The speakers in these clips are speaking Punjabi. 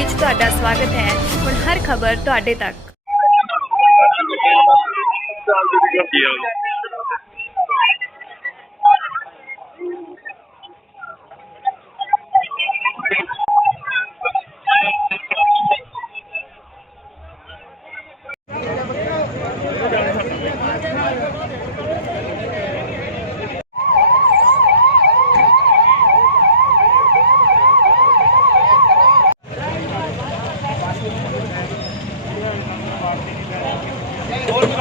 ਵਿੱਚ ਤੁਹਾਡਾ ਸਵਾਗਤ ਹੈ। ਹੁਣ ਹਰ ਖਬਰ ਤੁਹਾਡੇ ਤੱਕ।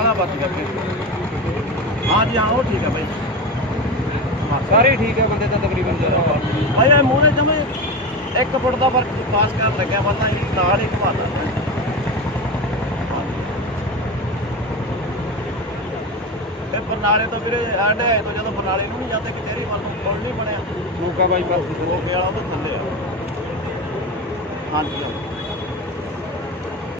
ਵਾਲਾ ਬਚ ਗਿਆ ਹਾਂ ਜੀ ਹਾਂ ਠੀਕ ਹੈ ਬਾਈ। ਸਾਰੇ ਠੀਕ ਹੈ ਬੰਦੇ ਤਾਂ ਤਕਰੀਬਨ ਜਰਾ ਭਾਈ ਇਹ ਜਮੇ 1 ਫੁੱਟ ਦਾ ਫ਼ਰਕ ਪਾਸ ਕਰਨ ਲੱਗਿਆ ਬੰਦਾ ਇਹ ਨਾਲ ਹੀ ਘੁਮਾਦਾ ਤੇ ਬਰਨਾਲੇ ਤੋਂ ਵੀਰੇ ਆਡੇ ਤੋਂ ਜਦੋਂ ਬਰਨਾਲੇ ਨੂੰ ਨਹੀਂ ਜਾਂਦੇ ਕਚਹਿਰੀ ਵੱਲ ਨੂੰ ਪੁਲ ਨਹੀਂ ਬਣਿਆ। ਮੂਕਾ ਬਾਈਪਾਸ ਮੋਕੇ ਵਾਲਾ ਤੋਂ ਥੱਲੇ ਆ। ਹਾਂਜੀ।